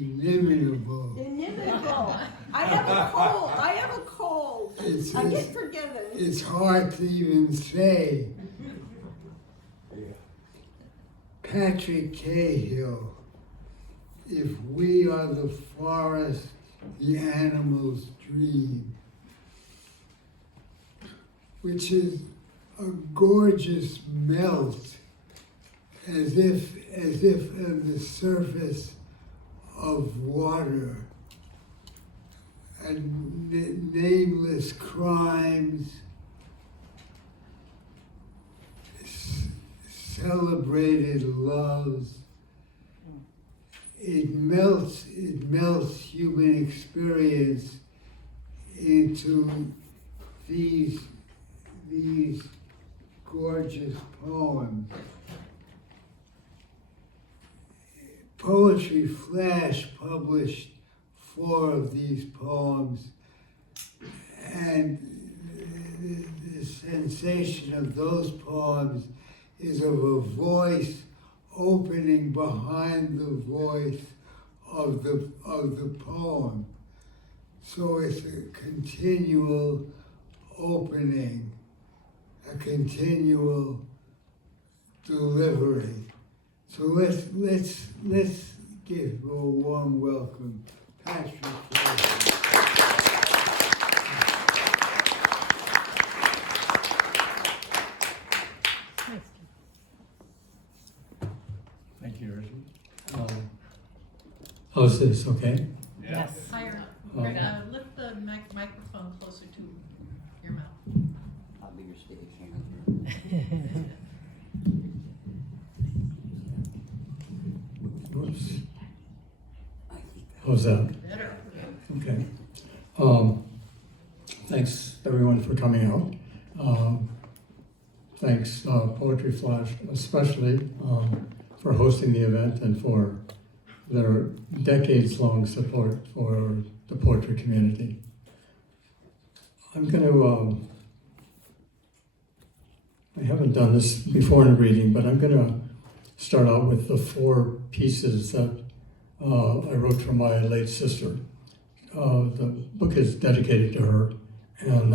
Inimitable. Inimitable. I have a cold. I have a cold. I get forgiven. It's hard to even say. Patrick Cahill, if we are the forest, the animals dream, which is a gorgeous melt, as if on the surface of water, and nameless crimes, celebrated loves. It melts human experience into these gorgeous poems. Poetry Flash published 4 of these poems, and the sensation of those poems is of a voice opening behind the voice of the poem. So it's a continual opening, a continual delivery. So let's give a warm welcome, Patrick. Thank you, Erin. How's this, okay? Yes. Higher up. Lift the microphone closer to your mouth. I'll be your steady hand. Whoops. How's that? Better. Okay. Thanks everyone for coming out. Thanks Poetry Flash especially for hosting the event and for their decades-long support for the poetry community. I'm going to, I haven't done this before in a reading, but I'm going to start out with the 4 pieces that I wrote for my late sister. The book is dedicated to her, and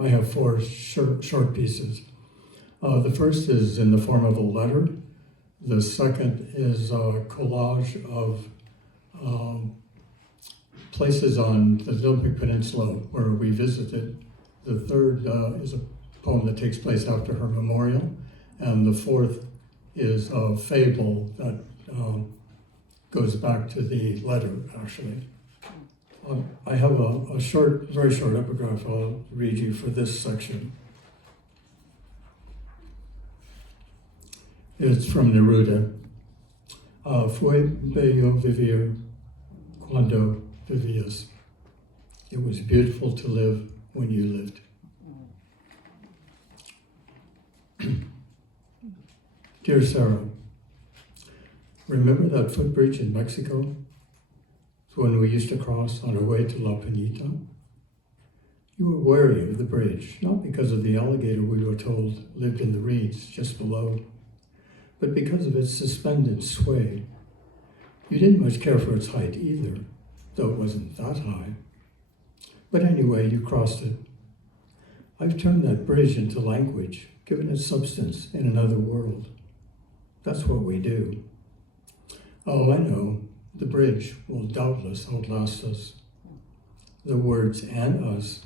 I have 4 short pieces. The first is in the form of a letter. The second is a collage of places on the Olympic Peninsula where we visited. The third is a poem that takes place after her memorial. And the fourth is a fable that goes back to the letter, actually. I have a very short epigraph I'll read you for this section. It's from Neruda. Fue bello vivir cuando vivías. It was beautiful to live when you lived. Dear Sarah, remember that footbridge in Mexico? It's when we used to cross on our way to La Penita? You were wary of the bridge, not because of the alligator we were told lived in the reeds just below, but because of its suspended sway. You didn't much care for its height either, though it wasn't that high. But anyway, you crossed it. I've turned that bridge into language, given it substance in another world. That's what we do. Oh, I know, the bridge will doubtless outlast us, the words and us.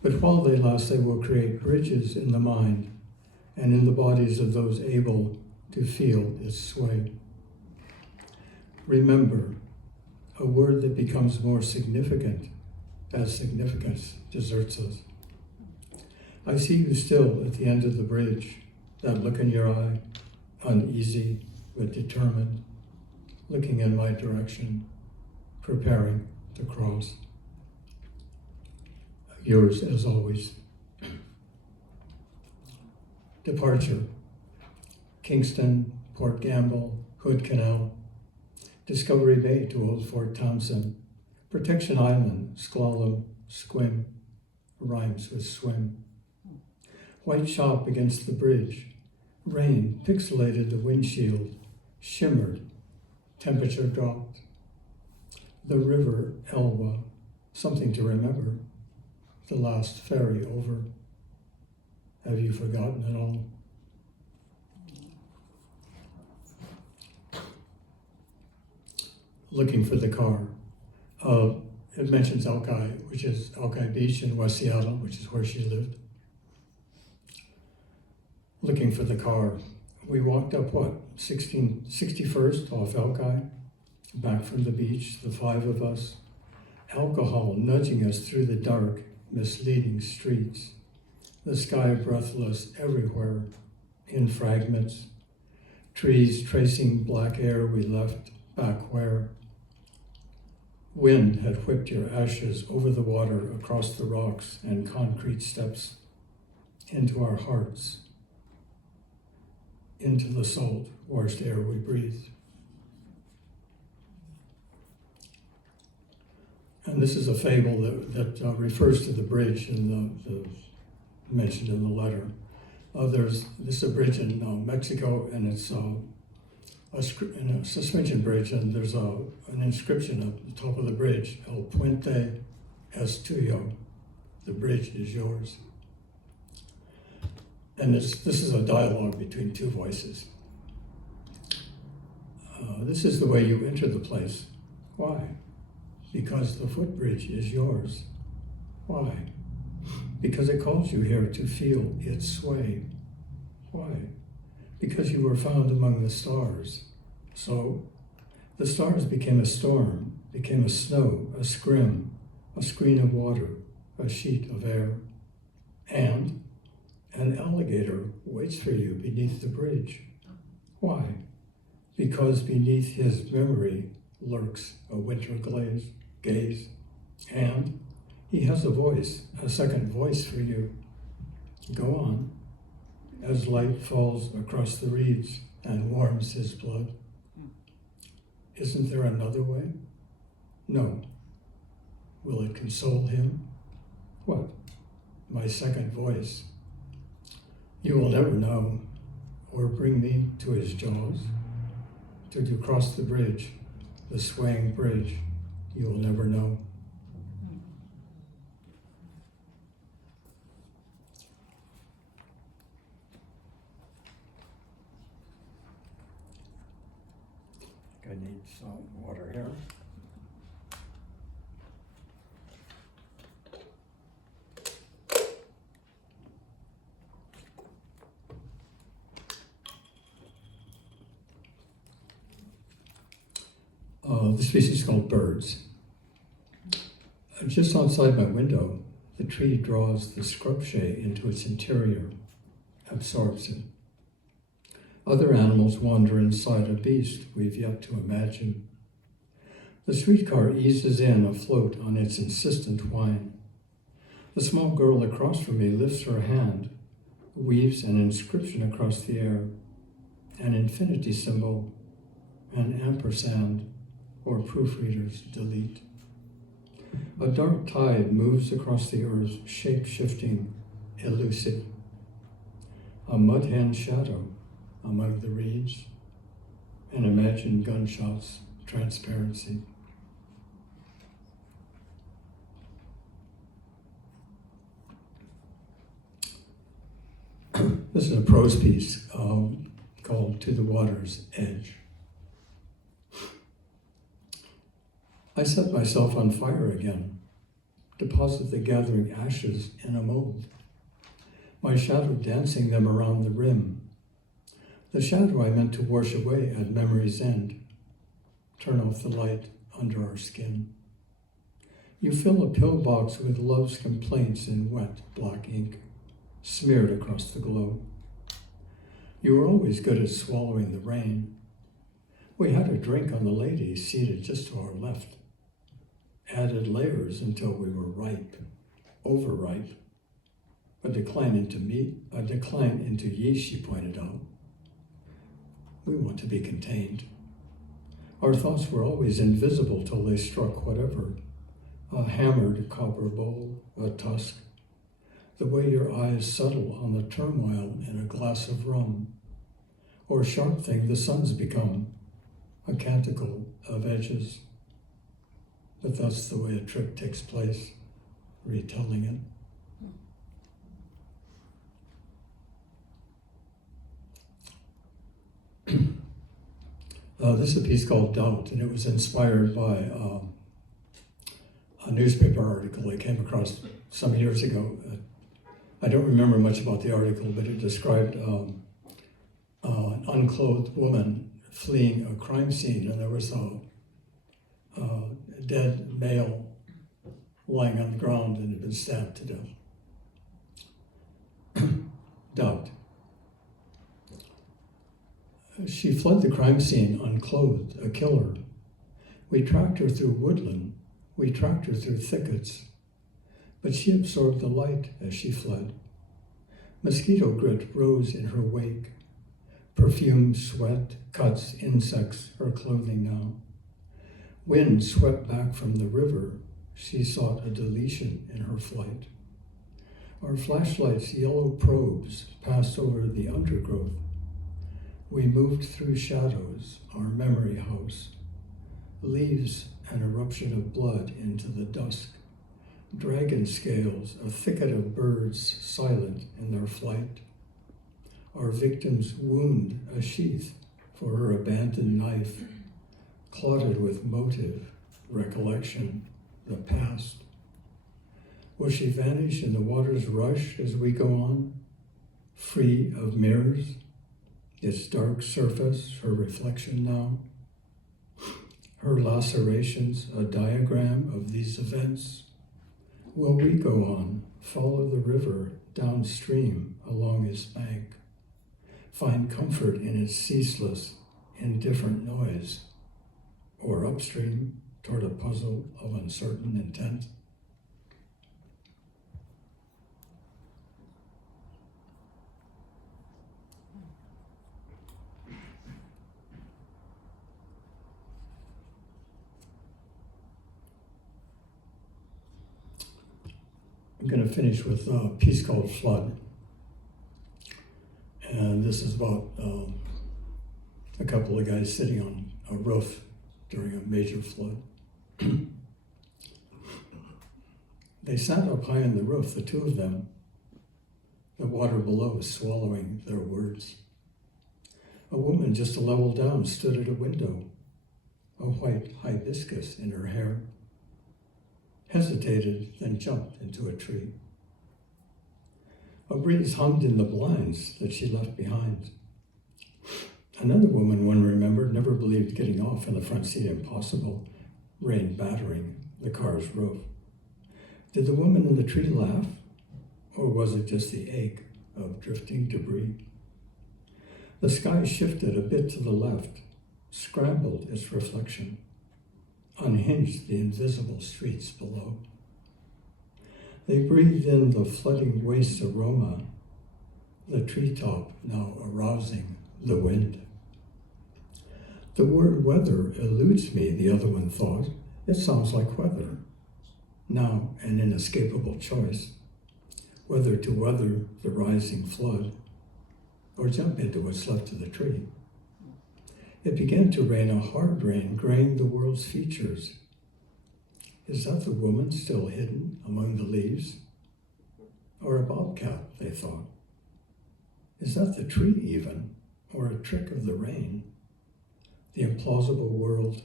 But while they last, they will create bridges in the mind and in the bodies of those able to feel its sway. Remember, a word that becomes more significant as significance deserts us. I see you still at the end of the bridge, that look in your eye, uneasy but determined, looking in my direction, preparing to cross. Yours as always. Departure. Kingston, Port Gamble, Hood Canal, Discovery Bay to Old Fort Townsend, Protection Island, Sklallam, Squim, rhymes with swim. White shop against the bridge, rain pixelated the windshield, shimmered, temperature dropped, The river Elwha, something to remember, the last ferry over. Have you forgotten it all? Looking for the car. It mentions Alki, which is Alki Beach in West Seattle, which is where she lived. Looking for the car. We walked up, 61st off Alki, back from the beach, the five of us. Alcohol nudging us through the dark, misleading streets. The sky breathless everywhere, in fragments. Trees tracing black air we left back where. Wind had whipped your ashes over the water, across the rocks and concrete steps, into our hearts, into the salt, washed air we breathed. And this is a fable that refers to the bridge in the mentioned in the letter. This is a bridge in Mexico, and it's a suspension bridge, and there's an inscription at the top of the bridge, El Puente es tuyo, the bridge is yours. And this is a dialogue between two voices. This is the way you enter the place. Why? Because the footbridge is yours. Why? Because it calls you here to feel its sway. Why? Because you were found among the stars. So, the stars became a storm, became a snow, a scrim, a screen of water, a sheet of air. And an alligator waits for you beneath the bridge. Why? Because beneath his memory lurks a winter gaze, and he has a voice, a second voice for you. Go on, as light falls across the reeds and warms his blood. Isn't there another way? No. Will it console him? What? My second voice. You will never know, or bring me to his jaws. To cross the bridge, the swaying bridge, you will never know. I need some water here. The species is called birds. Just outside my window, the tree draws the scrub shea into its interior, absorbs it. Other animals wander inside a beast we've yet to imagine. The streetcar eases in afloat on its insistent whine. The small girl across from me lifts her hand, weaves an inscription across the air, an infinity symbol, an ampersand, or proofreaders delete. A dark tide moves across the earth, shape-shifting, elusive. A mud hen shadow among the reeds, and imagined gunshots, transparency. This is a prose piece called To the Water's Edge. I set myself on fire again, deposit the gathering ashes in a mold, my shadow dancing them around the rim. The shadow I meant to wash away at memory's end, turn off the light under our skin. You fill a pillbox with love's complaints in wet black ink, smeared across the glow. You were always good at swallowing the rain. We had a drink on the lady seated just to our left. Added layers until we were ripe, overripe. A decline into yeast, she pointed out. We want to be contained. Our thoughts were always invisible till they struck whatever. A hammered copper bowl, a tusk. The way your eyes settle on the turmoil in a glass of rum. Or sharp thing the sun's become, a canticle of edges. but that's the way a trick takes place, retelling it. This is a piece called Doubt, and it was inspired by a newspaper article I came across some years ago. I don't remember much about the article, but it described an unclothed woman fleeing a crime scene, and there was a dead male lying on the ground and had been stabbed to death. Doubt. She fled the crime scene unclothed, a killer. We tracked her through woodland. We tracked her through thickets. But she absorbed the light as she fled. Mosquito grit rose in her wake. Perfume, sweat, cuts, insects, her clothing now. Wind swept back from the river. She sought a deletion in her flight. Our flashlights' yellow probes passed over the undergrowth. We moved through shadows, our memory house. Leaves, an eruption of blood into the dusk. Dragon scales, a thicket of birds silent in their flight. Our victim's wound, a sheath for her abandoned knife, clotted with motive, recollection, the past. Will she vanish in the water's rush as we go on, free of mirrors? Its dark surface, her reflection now. Her lacerations, a diagram of these events. Will we go on, follow the river downstream along its bank, find comfort in its ceaseless, indifferent noise, or upstream toward a puzzle of uncertain intent? I'm going to finish with a piece called Flood. And this is about a couple of guys sitting on a roof during a major flood. They sat up high on the roof, the two of them, the water below swallowing their words. A woman just a level down stood at a window, a white hibiscus in her hair. Hesitated, then jumped into a tree. A breeze hummed in the blinds that she left behind. Another woman, one remembered, never believed getting off in the front seat impossible, rain battering the car's roof. Did the woman in the tree laugh, or was it just the ache of drifting debris? The sky shifted a bit to the left, scrambled its reflection, unhinged the invisible streets below. They breathed in the flooding waste aroma, the treetop now arousing the wind. The word weather eludes me, the other one thought. It sounds like weather. Now an inescapable choice, whether to weather the rising flood or jump into what's left of the tree. It began to rain, a hard rain, graying the world's features. Is that the woman still hidden among the leaves? Or a bobcat, they thought. Is that the tree even, or a trick of the rain? The implausible world,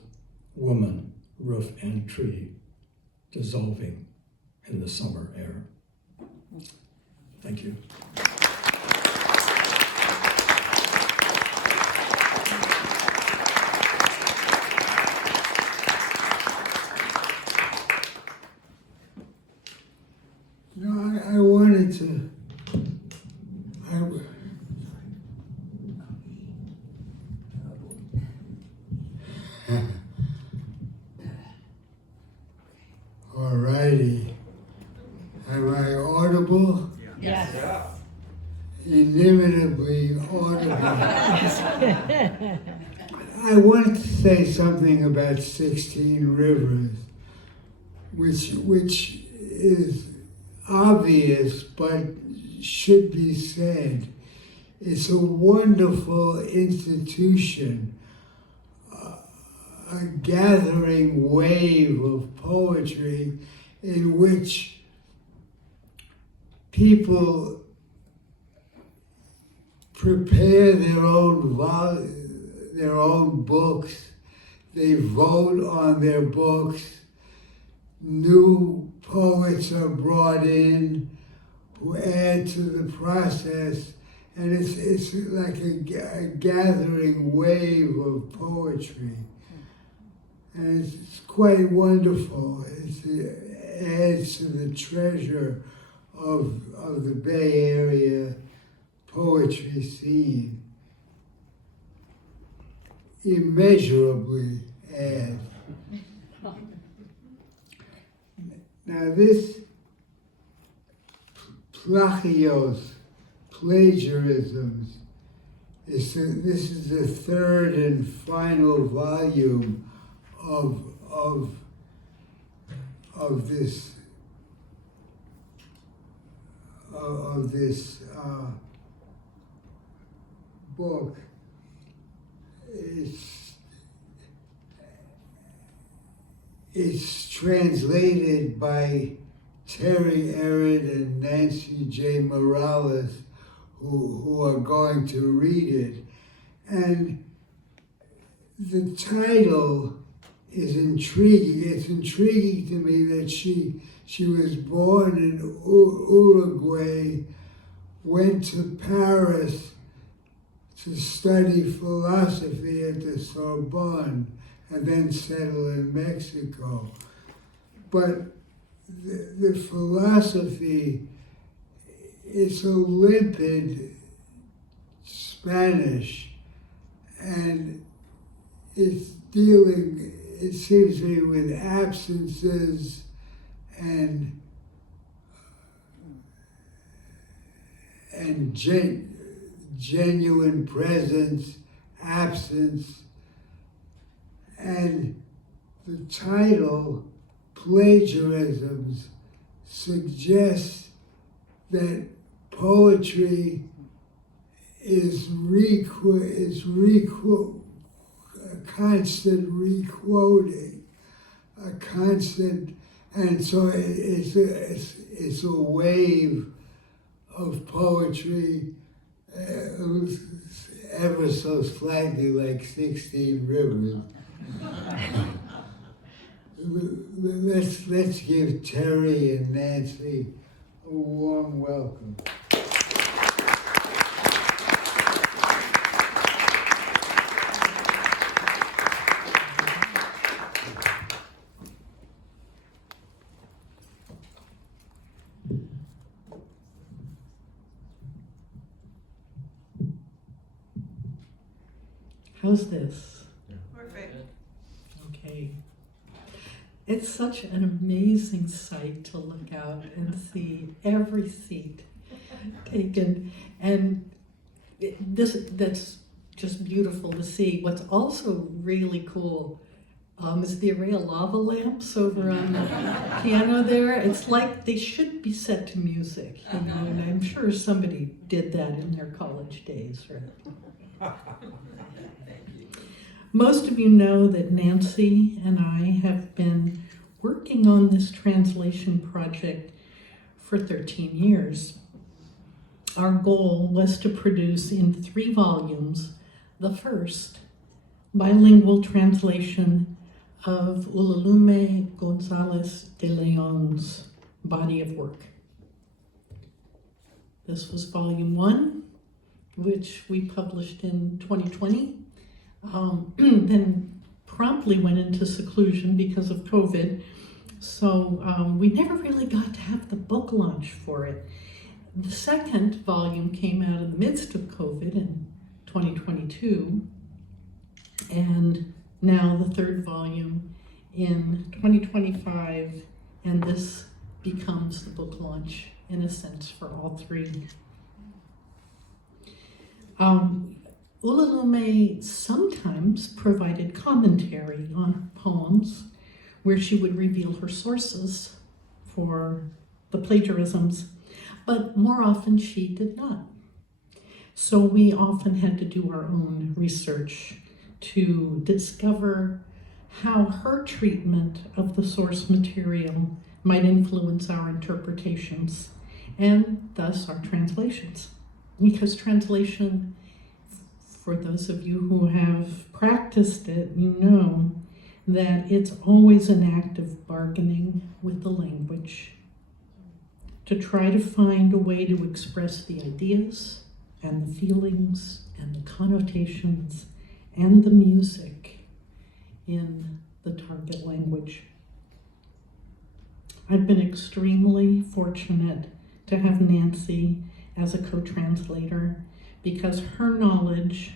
woman, roof and tree, dissolving in the summer air. Thank you. I wanted to, all righty. Am I audible? Yes. Inimitably audible. I want to say something about 16 Rivers, which is obvious but should be said. It's a wonderful institution, a gathering wave of poetry in which people prepare their own books. They vote on their books. New poets are brought in who add to the process, and it's like a gathering wave of poetry, and it's quite wonderful. It adds to the treasure of the Bay Area poetry scene. Immeasurably adds. Now this Plagios, Plagiarisms, this is the third and final volume of this book. It's translated by Terry Ehret and Nancy J. Morales, who are going to read it. And the title is intriguing. It's intriguing to me that she was born in Uruguay, went to Paris to study philosophy at the Sorbonne, and then settle in Mexico. But the philosophy is so limpid Spanish, and it's dealing, it seems to me, with absences and genuine presence, absence, and the title, Plagiarisms, suggests that poetry is a constant requoting, a constant, and so it's a wave of poetry, ever so slightly like 16 Rivers. Let's give Terry and Nancy a warm welcome. How's this? Perfect. Okay. It's such an amazing sight to look out and see every seat taken. And that's just beautiful to see. What's also really cool is the array of lava lamps over on the piano there. It's like they should be set to music, you know, and I'm sure somebody did that in their college days, right? Most of you know that Nancy and I have been working on this translation project for 13 years. Our goal was to produce in 3 volumes the first bilingual translation of Ulalume González de León's body of work. This was volume 1, which we published in 2020. Then promptly went into seclusion because of COVID. So we never really got to have the book launch for it. The second volume came out in the midst of COVID in 2022. And now the third volume in 2025. And this becomes the book launch in a sense for all 3. Ulalume sometimes provided commentary on poems where she would reveal her sources for the plagiarisms, but more often she did not. So we often had to do our own research to discover how her treatment of the source material might influence our interpretations and thus our translations. Because translation, for those of you who have practiced it, you know that it's always an act of bargaining with the language to try to find a way to express the ideas and the feelings and the connotations and the music in the target language. I've been extremely fortunate to have Nancy as a co-translator because her knowledge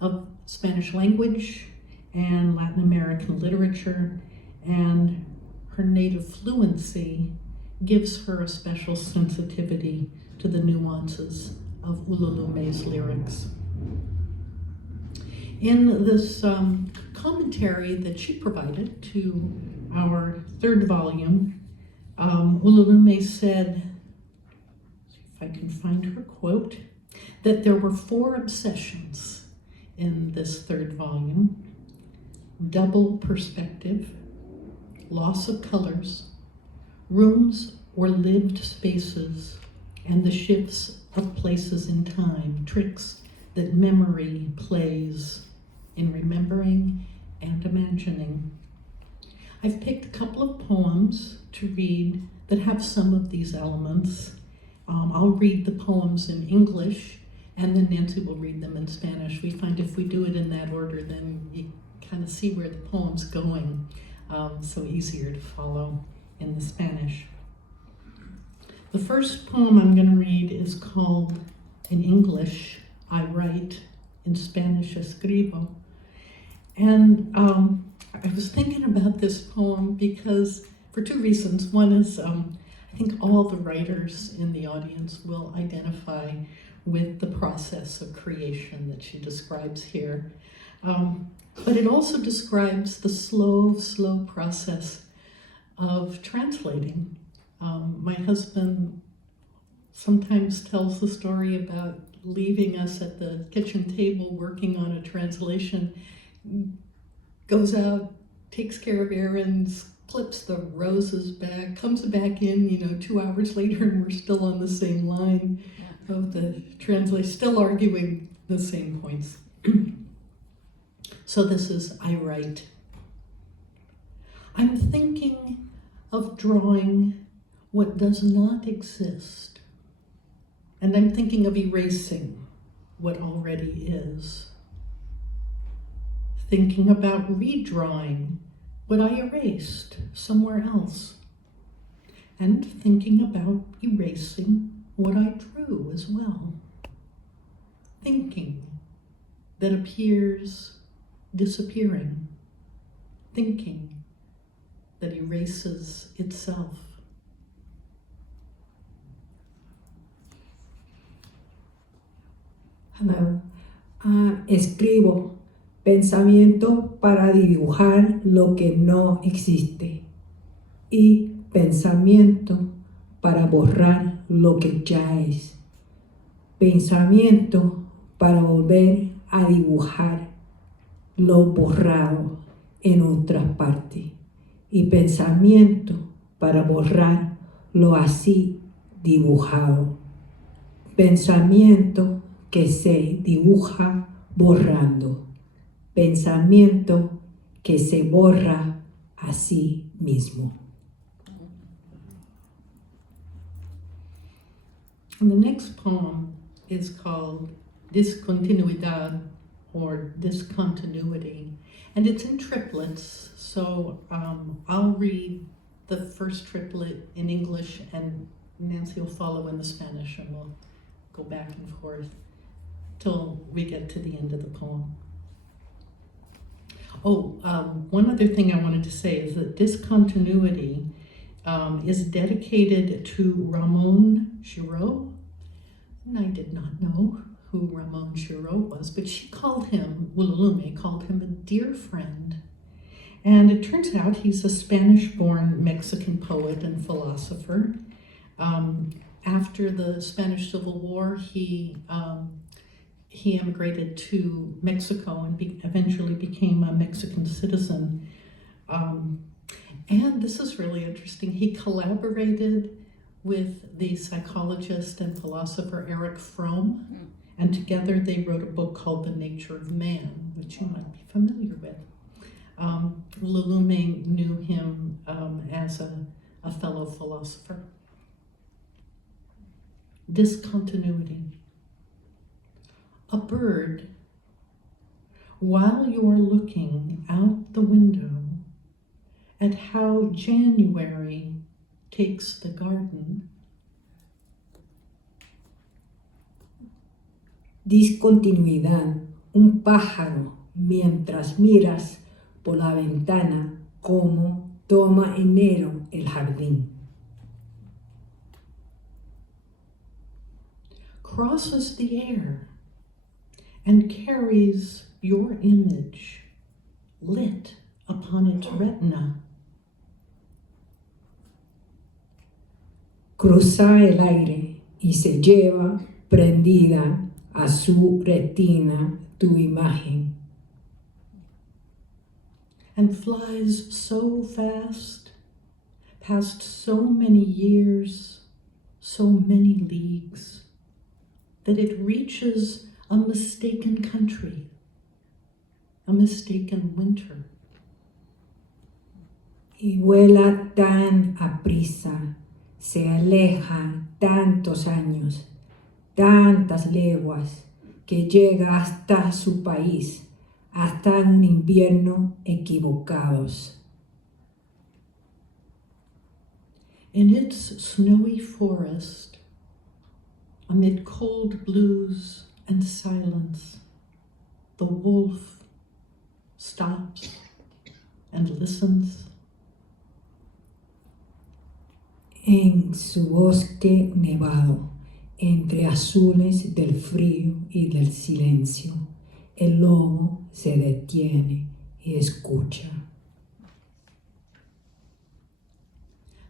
of Spanish language and Latin American literature and her native fluency gives her a special sensitivity to the nuances of Ulalume's lyrics. In this commentary that she provided to our third volume, Ulalume said, if I can find her quote, that there were 4 obsessions in this third volume: double perspective, loss of colors, rooms or lived spaces, and the shifts of places in time, tricks that memory plays in remembering and imagining. I've picked a couple of poems to read that have some of these elements. I'll read the poems in English, and then Nancy will read them in Spanish. We find if we do it in that order, then you kind of see where the poem's going, so easier to follow in the Spanish. The first poem I'm going to read is called, in English, I Write, in Spanish, Escribo. And I was thinking about this poem because, for 2 reasons. One is, I think all the writers in the audience will identify with the process of creation that she describes here. But it also describes the slow process of translating. My husband sometimes tells the story about leaving us at the kitchen table working on a translation, goes out, takes care of errands, clips the roses back, comes back in, 2 hours later, and we're still on the same line of the translation, still arguing the same points. So this is I Write. I'm thinking of drawing what does not exist, and I'm thinking of erasing what already is. Thinking about redrawing what I erased somewhere else, and thinking about erasing what I drew as well. Thinking that appears disappearing. Thinking that erases itself. Hello. Escribo pensamiento para dibujar lo que no existe y pensamiento para borrar lo que ya es. Pensamiento para volver a dibujar lo borrado en otra parte y pensamiento para borrar lo así dibujado. Pensamiento que se dibuja borrando. Pensamiento que se borra a sí mismo. And the next poem is called Discontinuidad, or Discontinuity, and it's in triplets, so I'll read the first triplet in English and Nancy will follow in the Spanish, and we'll go back and forth till we get to the end of the poem. One other thing I wanted to say is that Discontinuity is dedicated to Ramon Giraud, and I did not know who Ramon Giraud was, but she called him, Ulalume called him a dear friend. And it turns out he's a Spanish-born Mexican poet and philosopher. After the Spanish Civil War, he emigrated to Mexico and eventually became a Mexican citizen. And this is really interesting. He collaborated with the psychologist and philosopher Erich Fromm, and together they wrote a book called The Nature of Man, which you might be familiar with. Ulalume knew him as a fellow philosopher. Discontinuity. A bird, while you're looking out the window at how January takes the garden. Discontinuidad. Un pájaro mientras miras por la ventana como toma enero el jardín. Crosses the air and carries your image lit upon its retina. Cruza el aire y se lleva prendida a su retina tu imagen. And flies so fast, past so many years, so many leagues, that it reaches a mistaken country, a mistaken winter. Y vuela tan aprisa, se aleja tantos años, tantas leguas, que llega hasta su país, hasta un invierno equivocados. In its snowy forest, amid cold blues and silence, the wolf stops and listens. En su bosque nevado, entre azules del frío y del silencio, el lobo se detiene y escucha.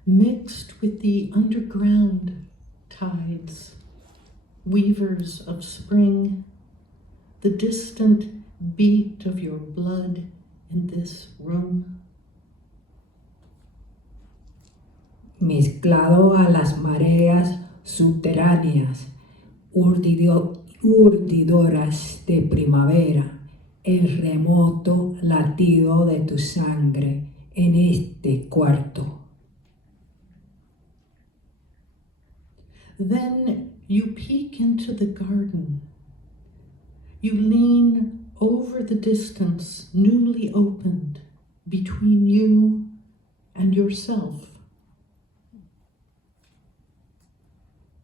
Mixed with the underground tides, weavers of spring, the distant beat of your blood in this room. Mezclado a las mareas subterráneas, urdidoras de primavera, el remoto latido de tu sangre en este cuarto. Then you peek into the garden. You lean over the distance newly opened between you and yourself.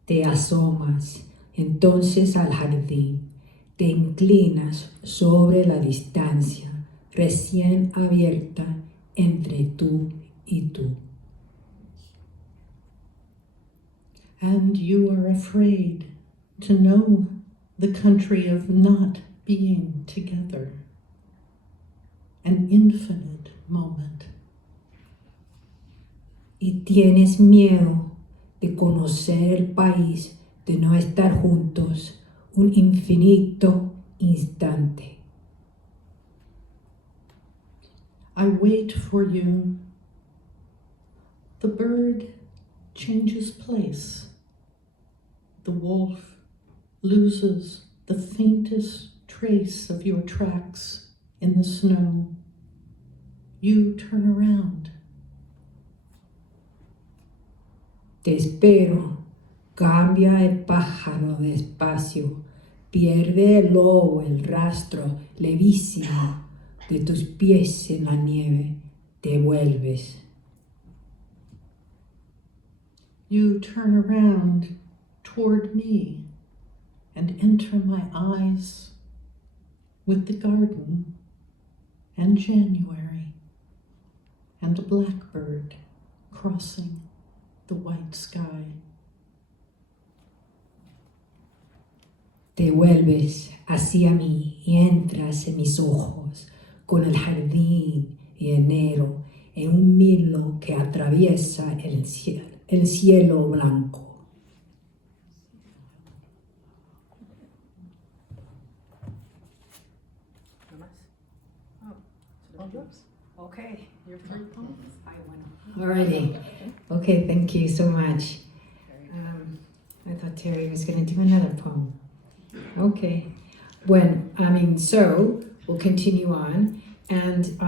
Te asomas entonces al jardín, te inclinas sobre la distancia recién abierta entre tú y tú. And you are afraid to know the country of not being together, an infinite moment. Y tienes miedo de conocer el país, de no estar juntos, un infinito instante. I wait for you. The bird changes place. The wolf loses the faintest trace of your tracks in the snow. You turn around. Te espero, cambia el pájaro despacio, pierde el lobo el rastro levísimo de tus pies en la nieve, te vuelves. You turn around toward me and enter my eyes with the garden and January and a blackbird crossing the white sky. Te vuelves hacia mí y entras en mis ojos con el jardín y enero en un milo que atraviesa el cielo blanco. Oh, all yours. Okay, you're your third poem? Alrighty. Okay, thank you so much. I thought Terry was going to do another poem. Okay. So we'll continue on. And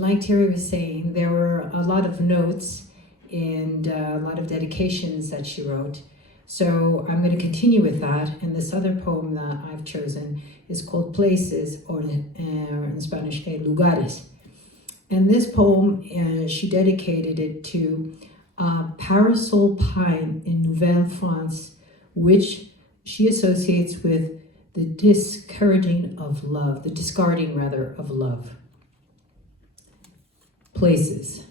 like Terry was saying, there were a lot of notes and a lot of dedications that she wrote. So I'm going to continue with that. And this other poem that I've chosen is called Places, or in Spanish, Lugares. And this poem, she dedicated it to parasol pine in Nouvelle-France, which she associates with the discarding of love. Places.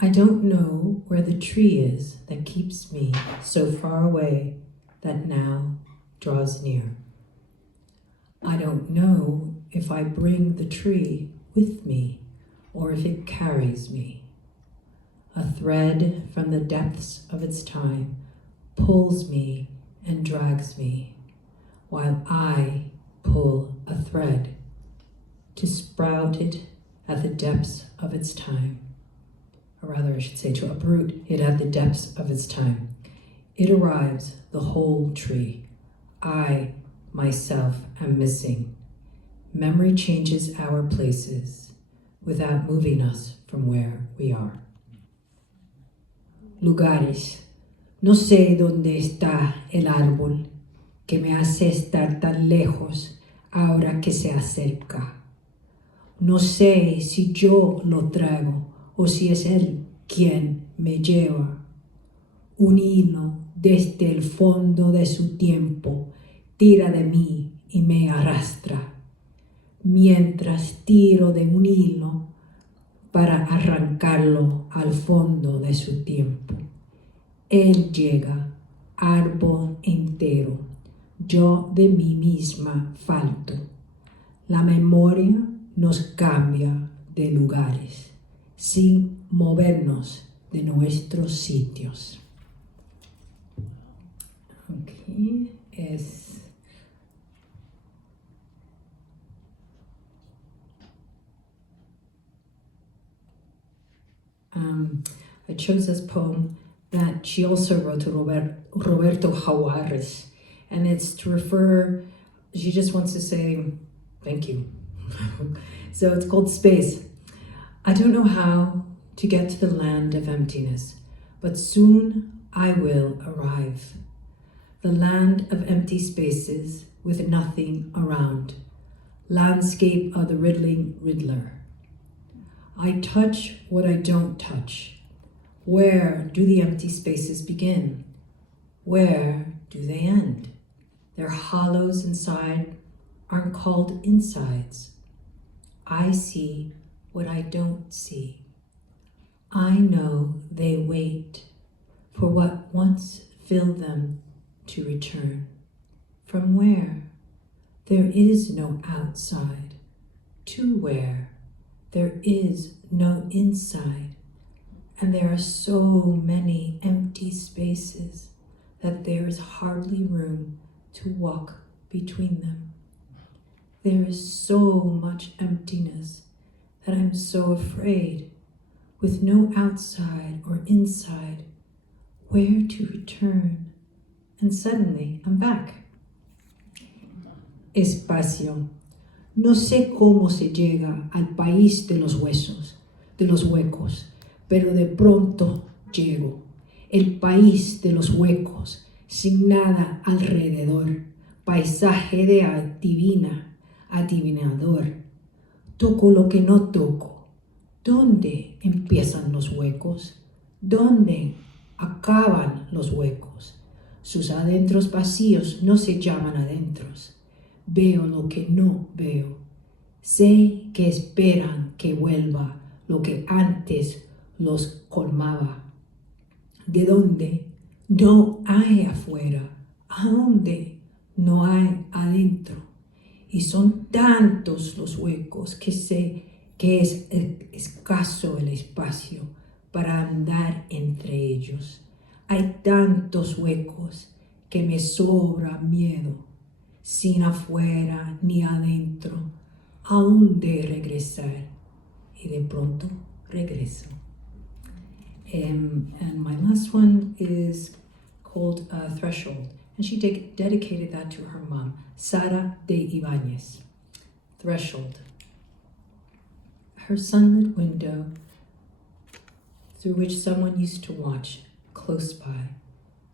I don't know where the tree is that keeps me so far away that now draws near. I don't know if I bring the tree with me or if it carries me. A thread from the depths of its time pulls me and drags me, while I pull a thread to sprout it at the depths of its time. Or rather, I should say, to uproot it at the depths of its time. It arrives, the whole tree. I, myself, am missing. Memory changes our places without moving us from where we are. Lugares. No sé dónde está el árbol que me hace estar tan lejos ahora que se acerca. No sé si yo lo traigo o si es él quien me lleva. Un hilo desde el fondo de su tiempo tira de mí y me arrastra, mientras tiro de un hilo para arrancarlo al fondo de su tiempo. Él llega, árbol entero, yo de mí misma falto. La memoria nos cambia de lugares, sin movernos de nuestros sitios. Okay, I chose this poem that she also wrote to Roberto Jaguares, and it's to refer, she just wants to say thank you. So it's called Space. I don't know how to get to the land of emptiness, but soon I will arrive. The land of empty spaces with nothing around. Landscape of the riddling riddler. I touch what I don't touch. Where do the empty spaces begin? Where do they end? Their hollows inside aren't called insides. I see what I don't see. I know they wait for what once filled them to return. From where? There is no outside. To where? There is no inside. And there are so many empty spaces that there is hardly room to walk between them. There is so much emptiness that I'm so afraid, with no outside or inside, where to return. And suddenly I'm back. Espacio. No sé cómo se llega al país de los huesos, de los huecos, pero de pronto llego. El país de los huecos, sin nada alrededor, paisaje de adivinador. Toco lo que no toco. ¿Dónde empiezan los huecos? ¿Dónde acaban los huecos? Sus adentros vacíos no se llaman adentros. Veo lo que no veo. Sé que esperan que vuelva lo que antes los colmaba. ¿De dónde? No hay afuera. ¿A dónde? No hay adentro. Y son tantos los huecos que sé que es escaso el espacio para andar entre ellos. Hay tantos huecos que me sobra miedo, sin afuera ni adentro, a dónde regresar. Y de pronto regreso. And my last one is called Threshold, and she dedicated that to her mom, Sara de Ibanez. Threshold. Her sunlit window through which someone used to watch close by,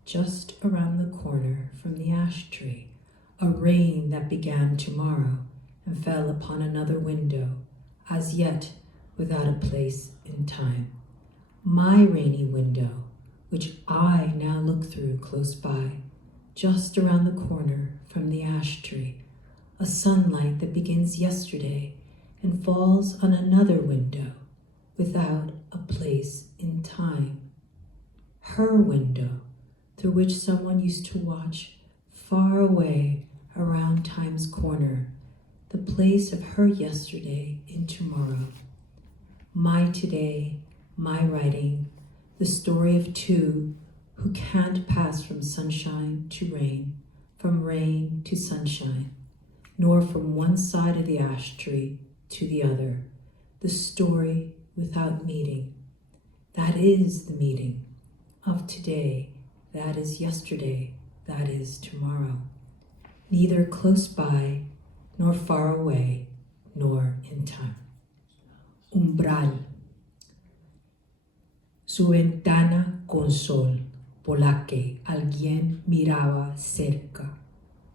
just around the corner from the ash tree, a rain that began tomorrow and fell upon another window, as yet without a place in time. My rainy window, which I now look through close by, just around the corner from the ash tree, a sunlight that begins yesterday and falls on another window without a place in time. Her window, through which someone used to watch far away around time's corner, the place of her yesterday in tomorrow. My today, my writing, the story of two who can't pass from sunshine to rain, from rain to sunshine, nor from one side of the ash tree to the other, the story without meeting. That is the meeting of today, that is yesterday, that is tomorrow. Neither close by, nor far away, nor in time. Umbral. Su ventana con sol, por la que alguien miraba cerca,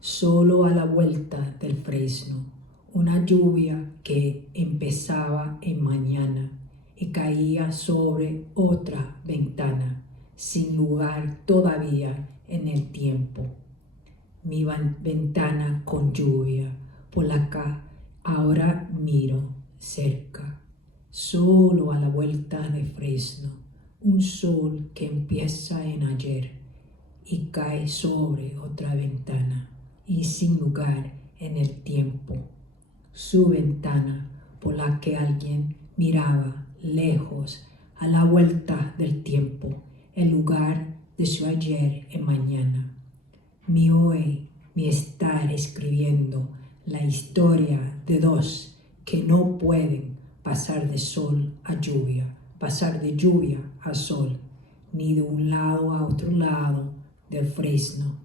solo a la vuelta del fresno, una lluvia que empezaba en mañana y caía sobre otra ventana, sin lugar todavía en el tiempo. Mi ventana con lluvia, por la que ahora miro cerca, solo a la vuelta de fresno, un sol que empieza en ayer y cae sobre otra ventana y sin lugar en el tiempo. Su ventana por la que alguien miraba lejos a la vuelta del tiempo, el lugar de su ayer y mañana. Mi hoy, mi estar escribiendo la historia de dos que no pueden pasar de sol a lluvia, pasar de lluvia a sol, ni de un lado a otro lado del fresno.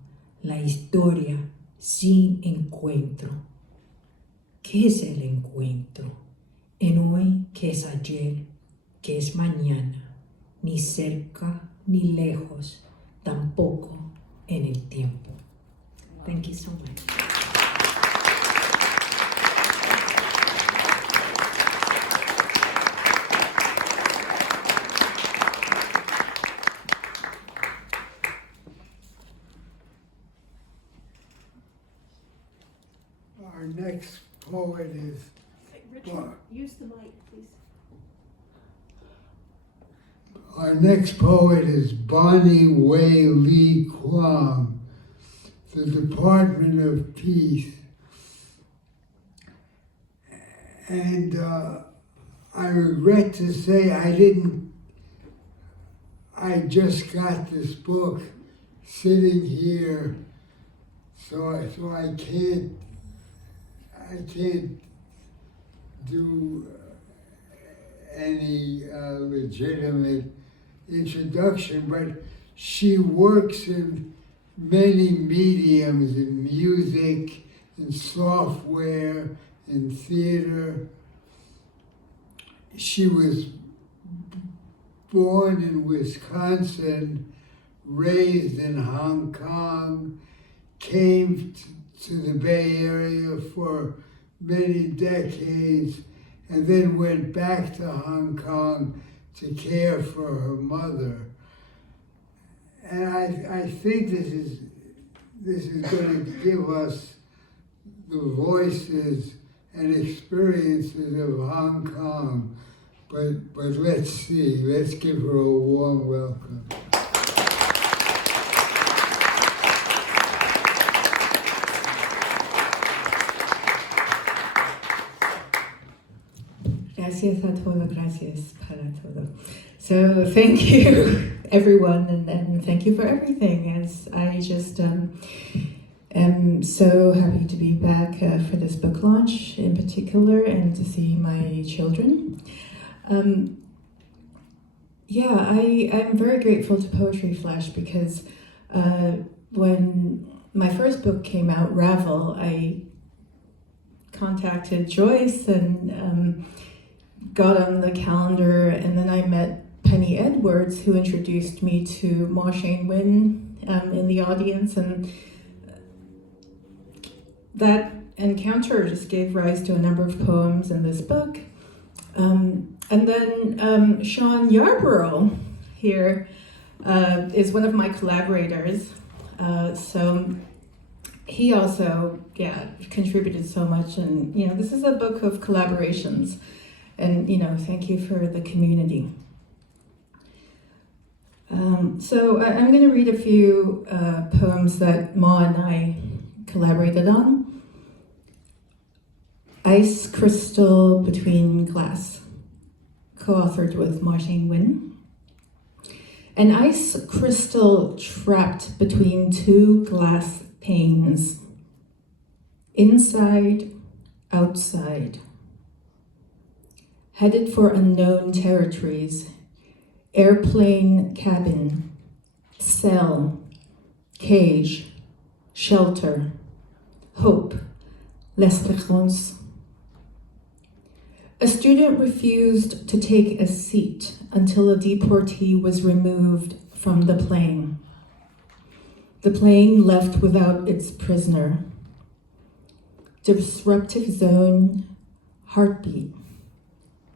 La historia sin encuentro. ¿Qué es el encuentro? En hoy que es ayer, que es mañana, ni cerca ni lejos, tampoco en el tiempo. Thank you so much. Our next poet is Richard, use the mic, please. Our next poet is Bonnie Wai-Lee Kwong, the Department of Peace. And I regret to say I just got this book sitting here, so I can't do any legitimate introduction, but she works in many mediums, in music, in software, in theater. She was born in Wisconsin, raised in Hong Kong, came to the Bay Area for many decades, and then went back to Hong Kong to care for her mother. And I think this is going to give us the voices and experiences of Hong Kong. But let's see. Let's give her a warm welcome. Gracias a todo, gracias para todo. So thank you, everyone, and thank you for everything. As I just am so happy to be back for this book launch in particular, and to see my children. Yeah, I'm very grateful to Poetry Flash because when my first book came out, Ravel, I contacted Joyce and got on the calendar, and then I met Penny Edwards, who introduced me to Ma Shane Win in the audience, and that encounter just gave rise to a number of poems in this book. And then Sean Yarborough here is one of my collaborators. So he also, contributed so much. And, this is a book of collaborations. And, thank you for the community. So I'm going to read a few poems that Ma and I collaborated on. Ice Crystal Between Glass, co-authored with Ma Shane Win. An ice crystal trapped between two glass panes. Inside, outside. Headed for unknown territories. Airplane cabin, cell, cage, shelter, hope, l'espérance. A student refused to take a seat until a deportee was removed from the plane. The plane left without its prisoner. Disruptive zone, heartbeat,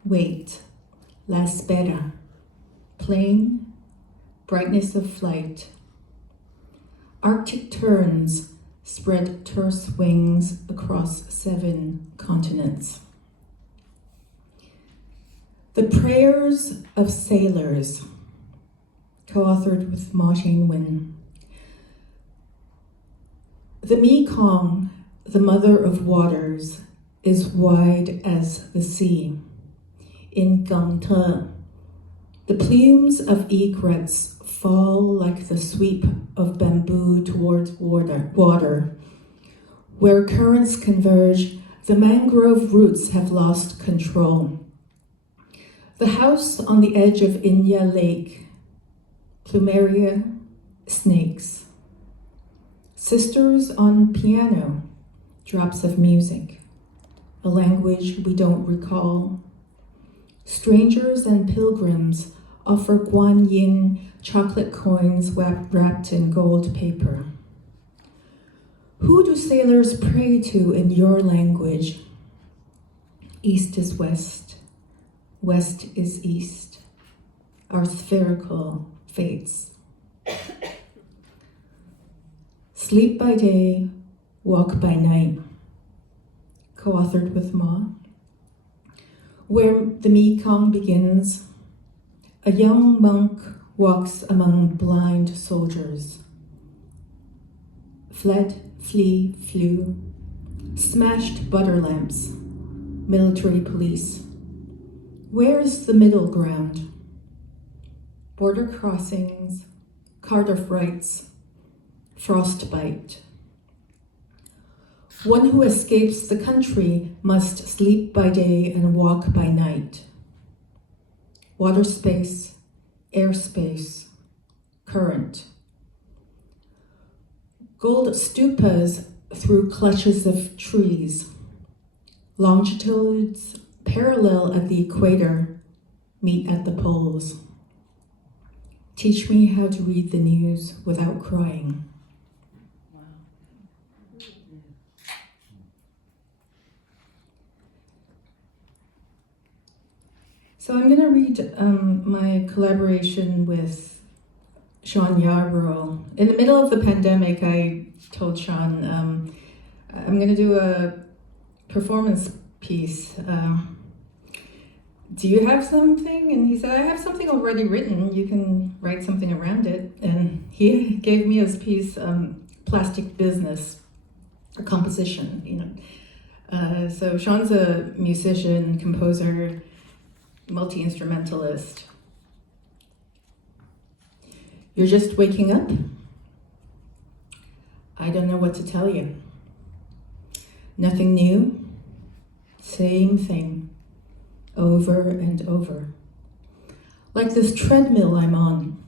wait, la espera. Plane, brightness of flight. Arctic terns spread terse wings across 7 continents. The Prayers of Sailors, co-authored with Ma Shane Win. The Mekong, the mother of waters, is wide as the sea. In Gangte, the plumes of egrets fall like the sweep of bamboo towards water. Where currents converge, the mangrove roots have lost control. The house on the edge of Inya Lake, plumeria, snakes. Sisters on piano, drops of music, a language we don't recall. Strangers and pilgrims offer Guan Yin chocolate coins wrapped in gold paper. Who do sailors pray to in your language? East is west, west is east, our spherical fates. Sleep by day, walk by night, co-authored with Ma. Where the Mekong begins, a young monk walks among blind soldiers. Fled, flee, flew, smashed butter lamps, military police. Where's the middle ground? Border crossings, Cardiff rights, frostbite. One who escapes the country must sleep by day and walk by night. Water space, airspace, current. Gold stupas through clutches of trees. Longitudes parallel at the equator meet at the poles. Teach me how to read the news without crying. So I'm going to read my collaboration with Sean Yarborough. In the middle of the pandemic, I told Sean, I'm going to do a performance piece. Do you have something? And he said, I have something already written. You can write something around it. And he gave me his piece, Plastic Business, a composition. So Sean's a musician, composer, multi-instrumentalist. You're just waking up? I don't know what to tell you. Nothing new, same thing, over and over. Like this treadmill I'm on.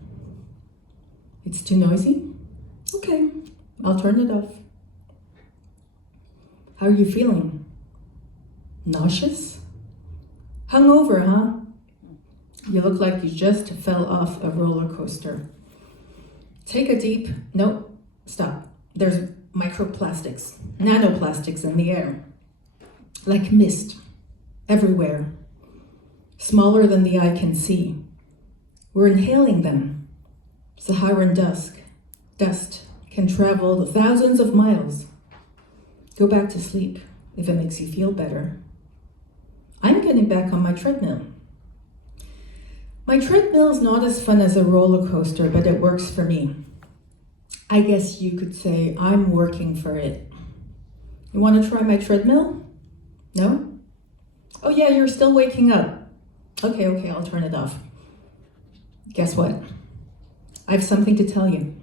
It's too noisy? Okay, I'll turn it off. How are you feeling? Nauseous? Hungover, huh? You look like you just fell off a roller coaster. Take a deep, no, stop. There's microplastics, nanoplastics in the air. Like mist, everywhere. Smaller than the eye can see. We're inhaling them. Saharan dust can travel thousands of miles. Go back to sleep if it makes you feel better. I'm getting back on my treadmill. My treadmill's not as fun as a roller coaster, but it works for me. I guess you could say I'm working for it. You want to try my treadmill? No? Oh yeah, you're still waking up. Okay, I'll turn it off. Guess what? I have something to tell you.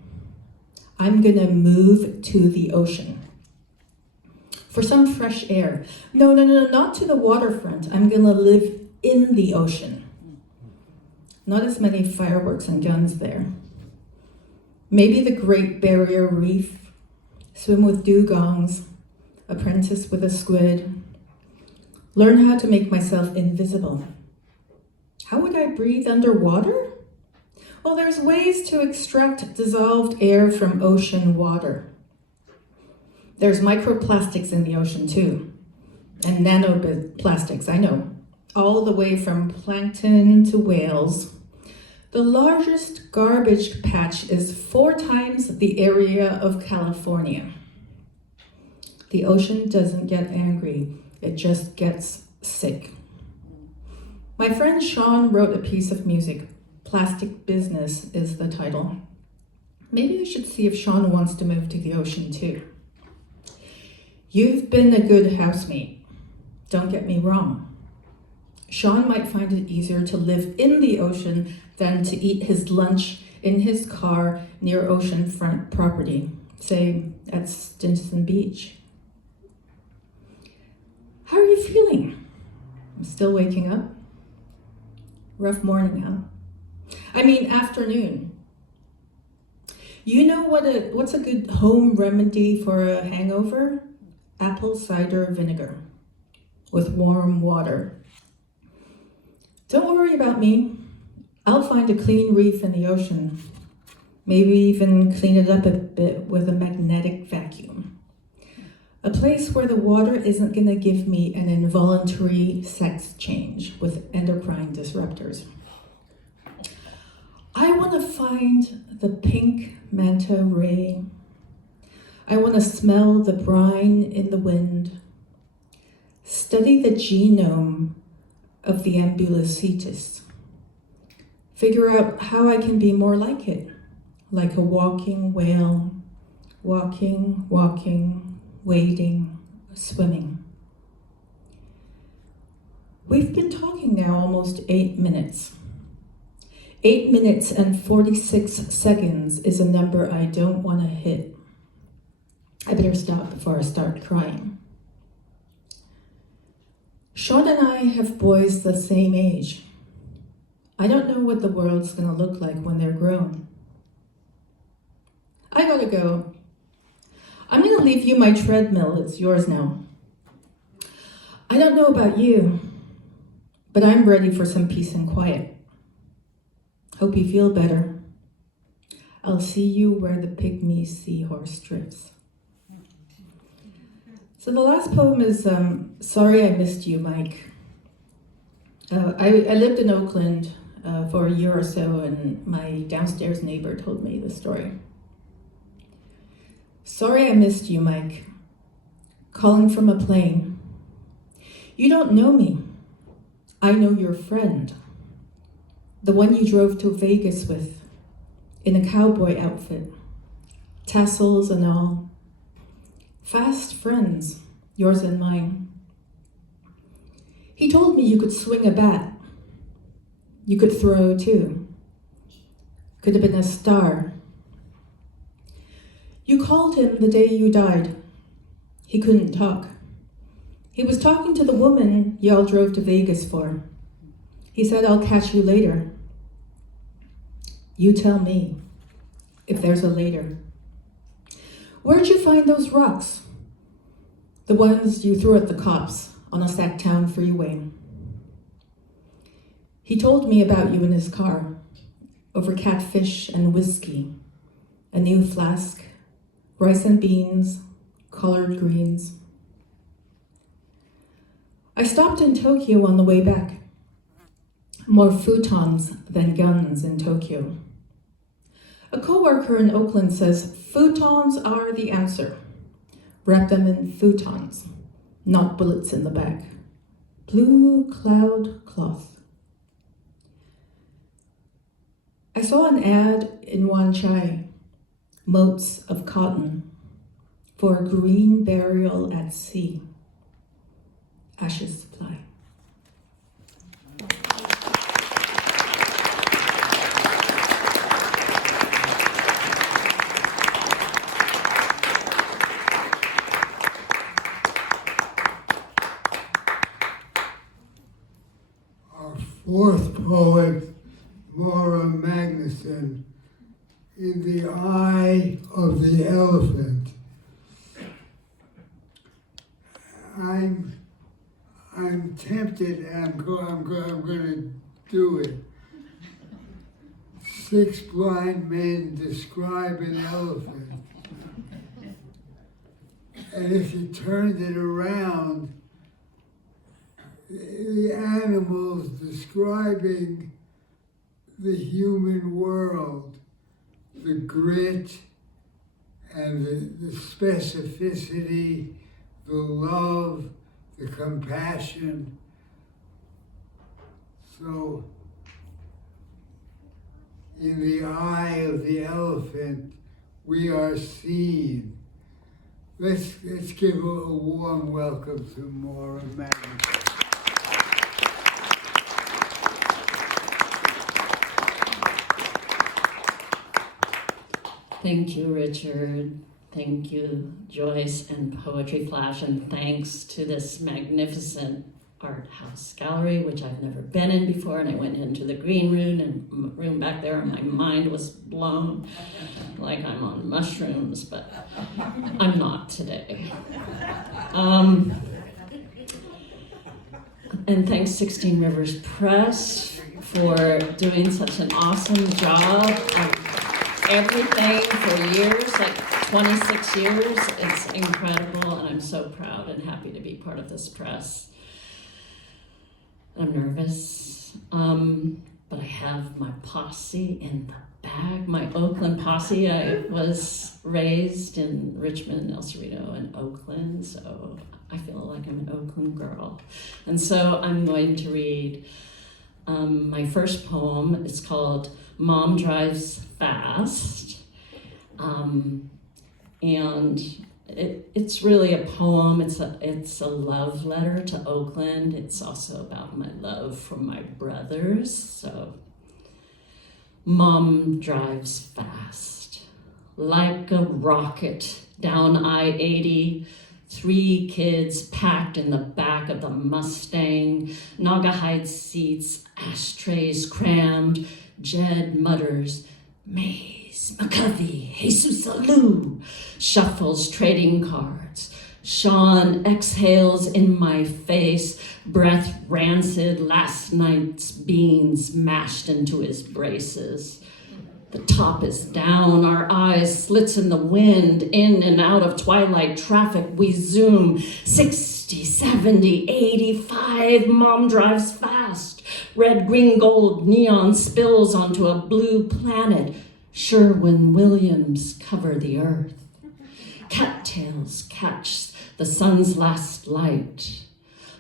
I'm gonna move to the ocean. For some fresh air. No, not to the waterfront. I'm gonna live in the ocean. Not as many fireworks and guns there. Maybe the Great Barrier Reef, swim with dugongs, apprentice with a squid, learn how to make myself invisible. How would I breathe underwater? Well, there's ways to extract dissolved air from ocean water. There's microplastics in the ocean too, and nanoplastics, I know, all the way from plankton to whales. The largest garbage patch is 4 times the area of California. The ocean doesn't get angry, it just gets sick. My friend Sean wrote a piece of music. Plastic Business is the title. Maybe I should see if Sean wants to move to the ocean too. You've been a good housemate. Don't get me wrong. Sean might find it easier to live in the ocean than to eat his lunch in his car near oceanfront property, say at Stinson Beach. How are you feeling? I'm still waking up. Rough morning, huh? I mean afternoon. You know what's a good home remedy for a hangover? Apple cider vinegar with warm water. Don't worry about me. I'll find a clean reef in the ocean. Maybe even clean it up a bit with a magnetic vacuum. A place where the water isn't gonna give me an involuntary sex change with endocrine disruptors. I wanna find the pink manta ray. I wanna smell the brine in the wind. Study the genome of the ambulocetus. Figure out how I can be more like it, like a walking whale, walking, wading, swimming. We've been talking now almost 8 minutes. 8 minutes and 46 seconds is a number I don't want to hit. I better stop before I start crying. Sean and I have boys the same age. I don't know what the world's gonna look like when they're grown. I gotta go. I'm gonna leave you my treadmill, it's yours now. I don't know about you, but I'm ready for some peace and quiet. Hope you feel better. I'll see you where the pygmy seahorse drifts. So the last poem is Sorry I Missed You, Mike. I lived in Oakland for a year or so, and my downstairs neighbor told me the story. Sorry I missed you, Mike. Calling from a plane. You don't know me. I know your friend. The one you drove to Vegas with, in a cowboy outfit, tassels and all. Fast friends, yours and mine. He told me you could swing a bat. You could throw too. Could have been a star. You called him the day you died. He couldn't talk. He was talking to the woman y'all drove to Vegas for. He said, I'll catch you later. You tell me if there's a later. Where'd you find those rocks? The ones you threw at the cops on a Sacktown freeway. He told me about you in his car, over catfish and whiskey, a new flask, rice and beans, collard greens. I stopped in Tokyo on the way back. More futons than guns in Tokyo. A coworker in Oakland says, futons are the answer. Wrap them in futons, not bullets in the back. Blue cloud cloth. I saw an ad in Wan Chai, motes of cotton, for a green burial at sea. Ashes supply. Our fourth poet, Moira Magneson, In the Eye of the Elephant. I'm tempted, and I'm going to do it. 6 blind men describe an elephant. And if you turned it around, the animals describing the human world, the grit and the specificity, the love, the compassion. So, in the eye of the elephant, we are seen. Let's give a warm welcome to Moira Magneson. Thank you, Richard. Thank you, Joyce and Poetry Flash, and thanks to this magnificent art house gallery, which I've never been in before, and I went into the green room back there, and my mind was blown like I'm on mushrooms, but I'm not today. And thanks 16 Rivers Press for doing such an awesome job of everything for years, like 26 years. It's incredible, and I'm so proud and happy to be part of this press. I'm nervous, but I have my posse in the bag, my Oakland posse. I was raised in Richmond, El Cerrito, and Oakland, so I feel like I'm an Oakland girl. And so I'm going to read my first poem. It's called Mom Drives Fast. And it's really a poem. It's a love letter to Oakland. It's also about my love for my brothers. So, Mom drives fast, like a rocket down I-80. 3 kids packed in the back of the Mustang, Naugahyde seats, ashtrays crammed. Jed mutters, Maze, McCovey, Jesus Alou, shuffles trading cards. Sean exhales in my face, breath rancid, last night's beans mashed into his braces. The top is down, our eyes slits in the wind, in and out of twilight traffic, we zoom. 60, 70, 85, Mom drives fast. Red, green, gold, neon spills onto a blue planet. Sherwin-Williams cover the earth. Cattails catch the sun's last light.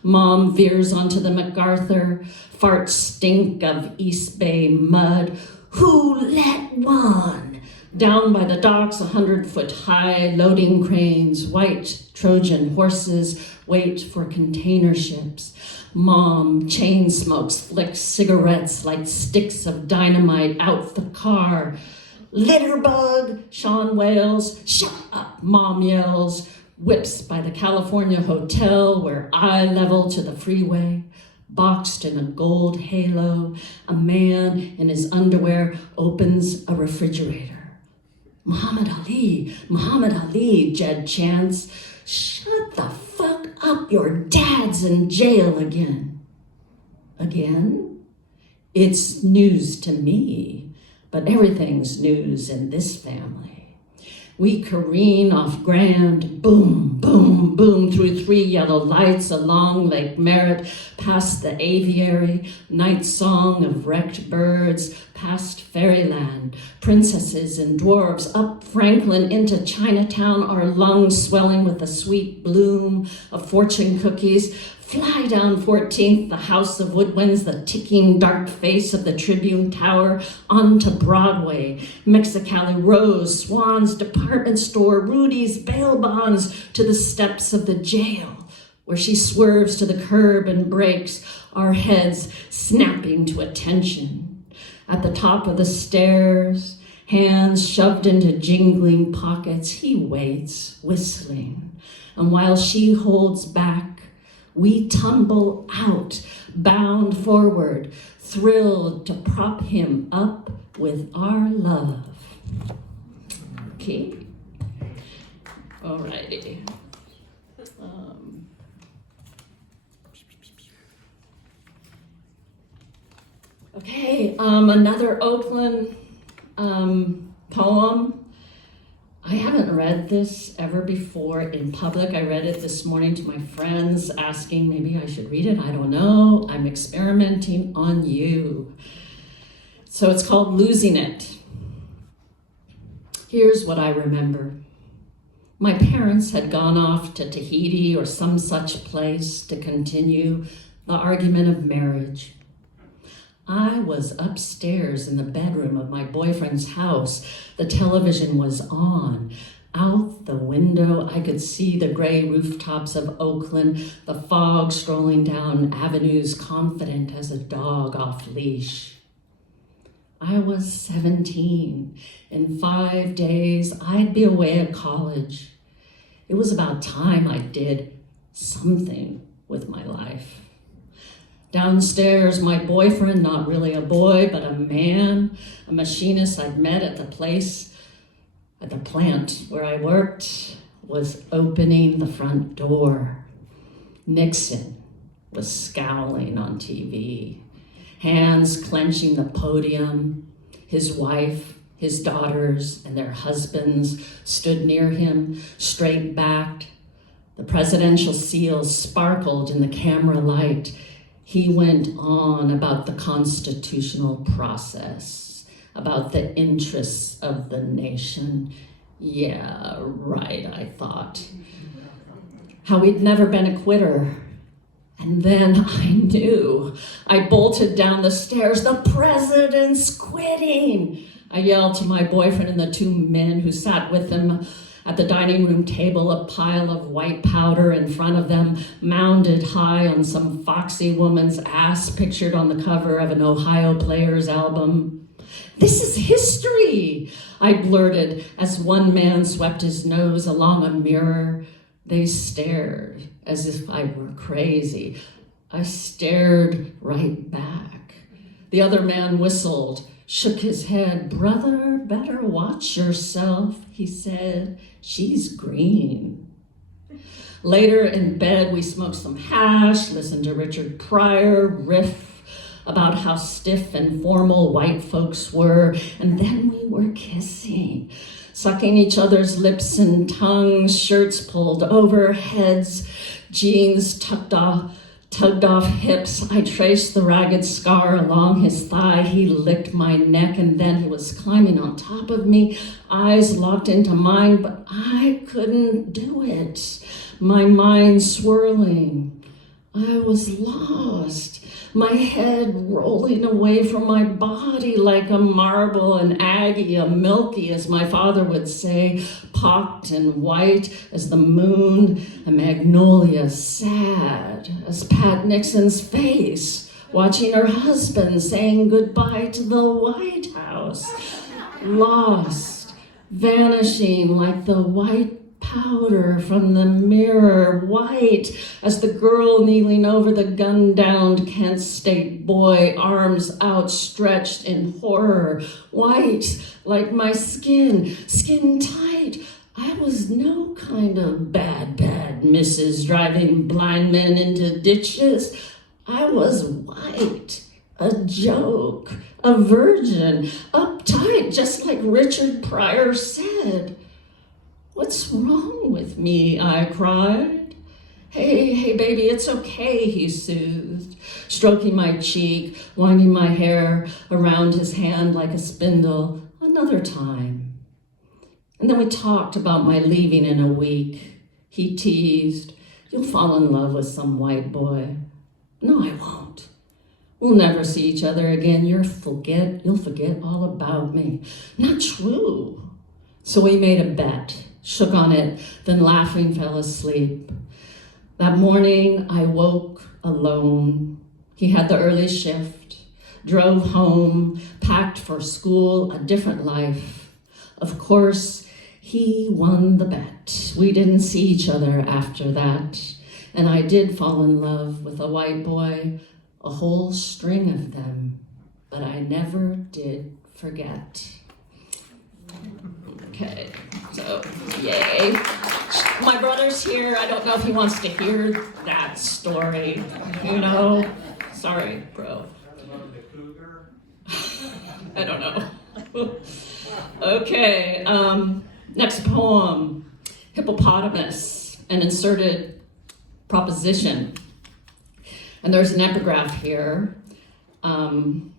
Mom veers onto the MacArthur, farts stink of East Bay mud. Who let one? Down by the docks, 100-foot high, loading cranes, white Trojan horses wait for container ships. Mom chain smokes, flicks cigarettes like sticks of dynamite out the car. Litterbug, Sean wails. Shut up, Mom yells. Whips by the California Hotel, where eye level to the freeway. boxed in a gold halo, a man in his underwear opens a refrigerator. Muhammad Ali, Jed chants. Shut the fuck up, your dad's in jail again. Again? It's news to me, but everything's news in this family. We careen off Grand, boom, boom, boom, through 3 yellow lights along Lake Merritt, past the aviary, night song of wrecked birds, past fairyland, princesses and dwarves, up Franklin into Chinatown, our lungs swelling with the sweet bloom of fortune cookies. Fly down 14th, the House of Woodwinds, the ticking dark face of the Tribune Tower, onto Broadway, Mexicali Rose, Swan's department store, Rudy's bail bonds, to the steps of the jail, where she swerves to the curb and brakes, our heads snapping to attention. At the top of the stairs, hands shoved into jingling pockets, he waits, whistling. And while she holds back, we tumble out, bound forward, thrilled to prop him up with our love. Okay. Alrighty. Okay, another Oakland poem. I haven't read this ever before in public. I read it this morning to my friends, asking maybe I should read it. I don't know. I'm experimenting on you. So it's called Losing It. Here's what I remember. My parents had gone off to Tahiti or some such place to continue the argument of marriage. I was upstairs in the bedroom of my boyfriend's house. The television was on. Out the window, I could see the gray rooftops of Oakland, the fog strolling down avenues, confident as a dog off leash. I was 17. In 5 days, I'd be away at college. It was about time I did something with my life. Downstairs, my boyfriend, not really a boy, but a man, a machinist I'd met at the plant where I worked, was opening the front door. Nixon was scowling on TV, hands clenching the podium. His wife, his daughters, and their husbands stood near him, straight-backed. The presidential seals sparkled in the camera light. He went on about the constitutional process, about the interests of the nation. Yeah, right, I thought. How he'd never been a quitter. And then I knew. I bolted down the stairs. The president's quitting. I yelled to my boyfriend and the 2 men who sat with him at the dining room table, a pile of white powder in front of them, mounded high on some foxy woman's ass pictured on the cover of an Ohio Players album. "This is history," I blurted as one man swept his nose along a mirror. They stared as if I were crazy. I stared right back. The other man whistled, shook his head. "Brother, better watch yourself," he said. "She's green." Later in bed, we smoked some hash, listened to Richard Pryor riff about how stiff and formal white folks were, and then we were kissing, sucking each other's lips and tongues, shirts pulled over, heads, jeans tugged off hips. I traced the ragged scar along his thigh. He licked my neck, and then he was climbing on top of me, eyes locked into mine, but I couldn't do it. My mind swirling. I was lost. My head rolling away from my body like a marble, an aggie, a milky, as my father would say, pocked and white as the moon, a magnolia, sad as Pat Nixon's face, watching her husband saying goodbye to the White House. Lost, vanishing like the white powder from the mirror, white as the girl kneeling over the gun-downed Kent State boy, arms outstretched in horror, white like my skin, skin tight. I was no kind of bad missus driving blind men into ditches. I was white, a joke, a virgin, uptight, just like Richard Pryor said. What's wrong with me? I cried. Hey, baby, it's okay, he soothed, stroking my cheek, winding my hair around his hand like a spindle. Another time. And then we talked about my leaving in a week. He teased, you'll fall in love with some white boy. No, I won't. We'll never see each other again. You'll forget all about me. Not true. So we made a bet, shook on it, then laughing fell asleep. That morning I woke alone. He had the early shift, drove home, packed for school, a different life. Of course, he won the bet. We didn't see each other after that. And I did fall in love with a white boy, a whole string of them, but I never did forget. Okay, so yay. My brother's here. I don't know if he wants to hear that story, you know? Sorry, bro. I don't know. Okay, next poem, Hippopotamus, an inserted proposition. And there's an epigraph here, and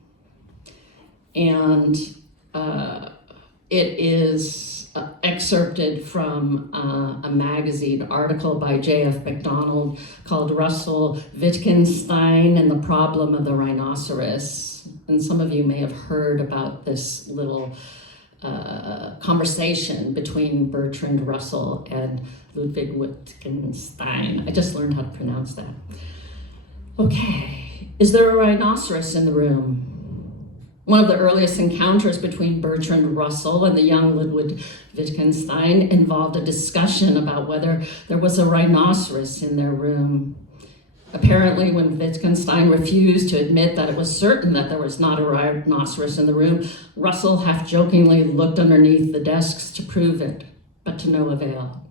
it is excerpted from a magazine article by J.F. MacDonald called Russell Wittgenstein and the Problem of the Rhinoceros. And some of you may have heard about this little conversation between Bertrand Russell and Ludwig Wittgenstein. I just learned how to pronounce that. Okay, is there a rhinoceros in the room? One of the earliest encounters between Bertrand Russell and the young Ludwig Wittgenstein involved a discussion about whether there was a rhinoceros in their room. Apparently, when Wittgenstein refused to admit that it was certain that there was not a rhinoceros in the room, Russell half-jokingly looked underneath the desks to prove it, but to no avail.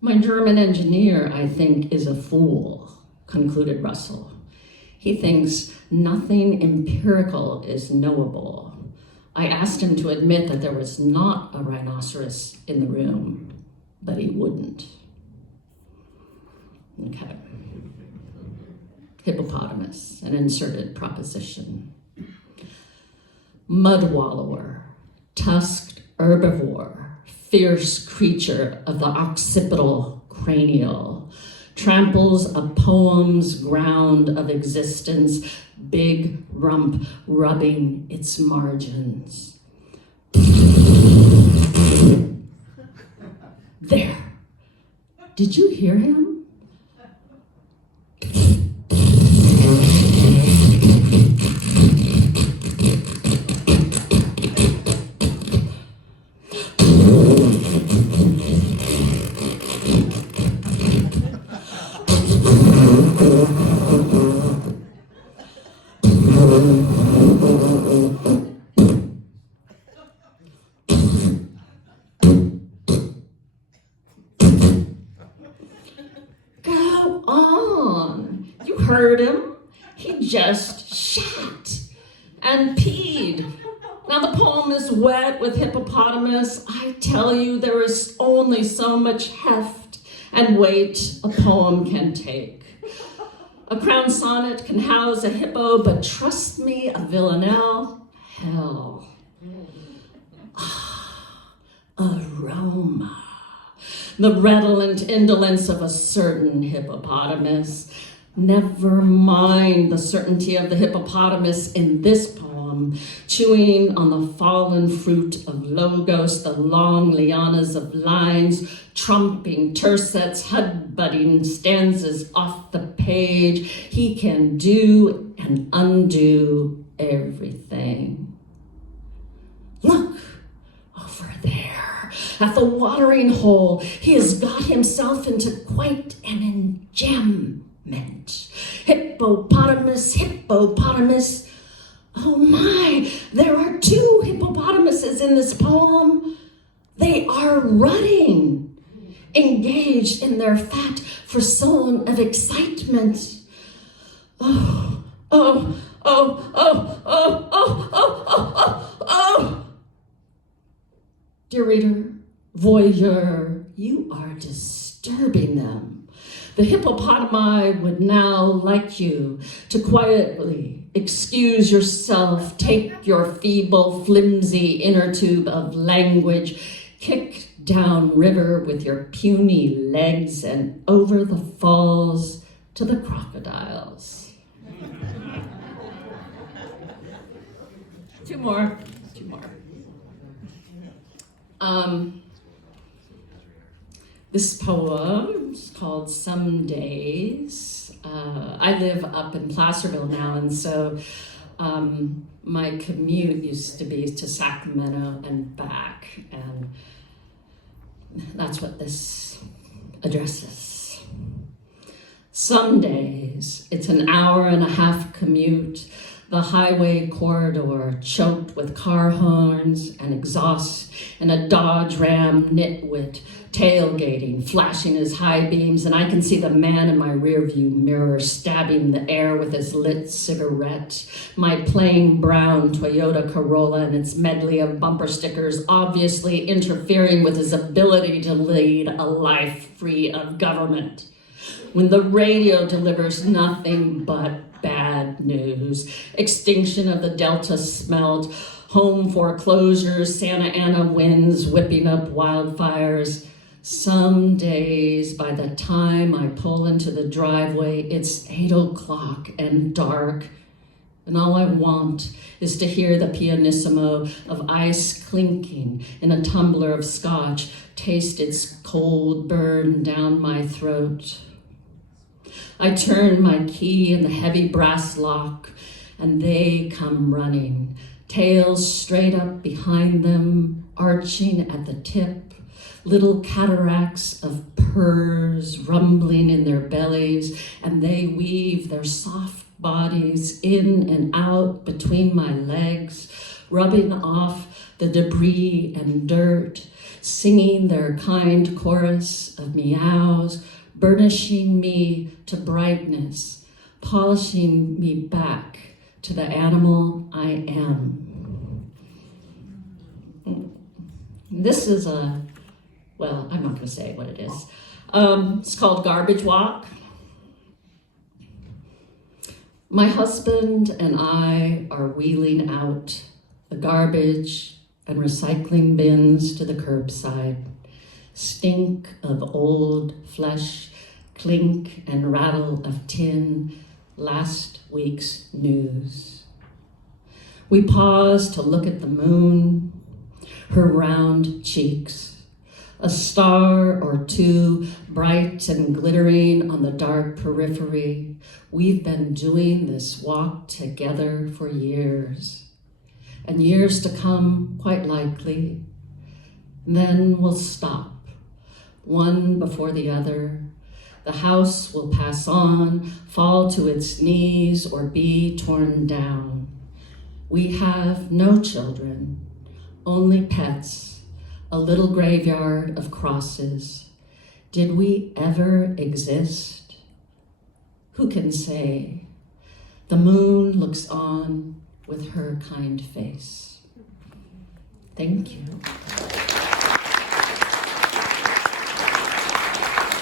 My German engineer, I think, is a fool, concluded Russell. He thinks nothing empirical is knowable. I asked him to admit that there was not a rhinoceros in the room, but he wouldn't. Okay. Hippopotamus, an inserted proposition. Mud wallower, tusked herbivore, fierce creature of the occipital cranial, tramples a poem's ground of existence, big rump rubbing its margins. There. Did you hear him? Go on. You heard him. He just shat and peed. Now the poem is wet with hippopotamus. I tell you, there is only so much heft and weight a poem can take. A crown sonnet can house a hippo, but trust me, a villanelle, hell. Ah, aroma. The redolent indolence of a certain hippopotamus. Never mind the certainty of the hippopotamus in this poem, chewing on the fallen fruit of logos, the long lianas of lines, trumping tercets, headbutting stanzas off the page. He can do and undo everything. Look over there, At the watering hole, he has got himself into quite an enjambment. Hippopotamus, hippopotamus. Oh my, there are 2 hippopotamuses in this poem. They are rutting, engaged in their fat frisson of excitement. Oh, oh, oh, oh, oh, oh, oh, oh, oh, oh. Dear reader, voyeur, you are disturbing them. The hippopotami would now like you to quietly excuse yourself, take your feeble, flimsy inner tube of language, kick down river with your puny legs and over the falls to the crocodiles. 2 more. This poem is called Some Days. I live up in Placerville now, and so my commute used to be to Sacramento and back, and that's what this addresses. Some days, it's an hour-and-a-half commute, the highway corridor choked with car horns and exhaust, and a Dodge Ram nitwit tailgating, flashing his high beams, and I can see the man in my rearview mirror stabbing the air with his lit cigarette. My plain brown Toyota Corolla and its medley of bumper stickers obviously interfering with his ability to lead a life free of government. When the radio delivers nothing but bad news, extinction of the Delta smelt, home foreclosures, Santa Ana winds whipping up wildfires. Some days, by the time I pull into the driveway, it's 8 o'clock and dark, and all I want is to hear the pianissimo of ice clinking in a tumbler of scotch, taste its cold burn down my throat. I turn my key in the heavy brass lock, and they come running, tails straight up behind them, arching at the tip, little cataracts of purrs rumbling in their bellies, and they weave their soft bodies in and out between my legs, rubbing off the debris and dirt, singing their kind chorus of meows, burnishing me to brightness, polishing me back to the animal I am. This is I'm not going to say what it is. It's called Garbage Walk. My husband and I are wheeling out the garbage and recycling bins to the curbside. Stink of old flesh, clink and rattle of tin, last week's news. We pause to look at the moon, her round cheeks, a star or 2 bright and glittering on the dark periphery. We've been doing this walk together for years, and years to come, quite likely. And then we'll stop, one before the other. The house will pass on, fall to its knees, or be torn down. We have no children, only pets, a little graveyard of crosses. Did we ever exist? Who can say? The moon looks on with her kind face. Thank you.